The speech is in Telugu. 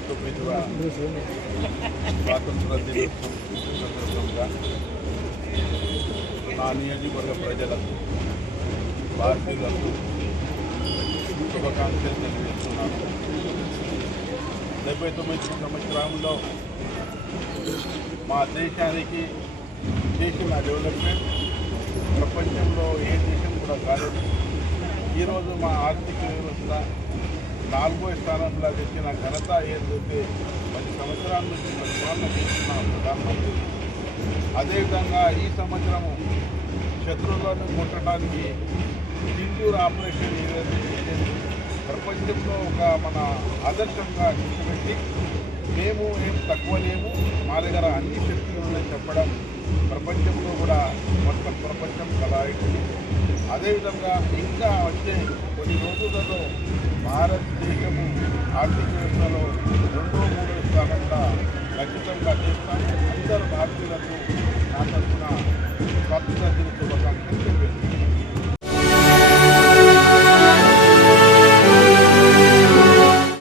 తొమ్మిదవ స్వాతంత్ర దినోత్సవం సందర్భంగా నా నియోజకవర్గ ప్రజలకు భారతీయులకు శుభాకాంక్షలు తెలియజేస్తున్నాను డెబ్బై తొమ్మిది సంవత్సరంలో మా దేశానికి చేసిన డెవలప్మెంట్ ప్రపంచంలో ఏ దేశం కూడా కాలేదు ఈరోజు మా ఆర్థిక వ్యవస్థ నాలుగో స్థానంలో తెచ్చిన ఘనత ఏంటంటే పది సంవత్సరాల నుంచి పరిపాలన చేస్తున్న ప్రధానమంత్రి. అదేవిధంగా ఈ సంవత్సరము శత్రువులను కొట్టడానికి సింధూర్ ఆపరేషన్ ఏదైతే ప్రపంచంలో ఒక మన ఆదర్శంగా నిలిచిపెట్టి మేము ఏం తక్కువ లేము మా దగ్గర అన్ని శక్తులు ఉన్నాయని చెప్పడం ప్రపంచంలో కూడా మొత్తం ప్రపంచం కలాయించింది అదేవిధంగా ఇంకా వచ్చే కొన్ని రోజులలో భారతదేశము ఆర్థిక వ్యవస్థలో రెండో మూడో స్థానంగా ఖచ్చితంగా చేస్తాము అందరు భారతీయులకు నా తరఫున స్వాతంత్ర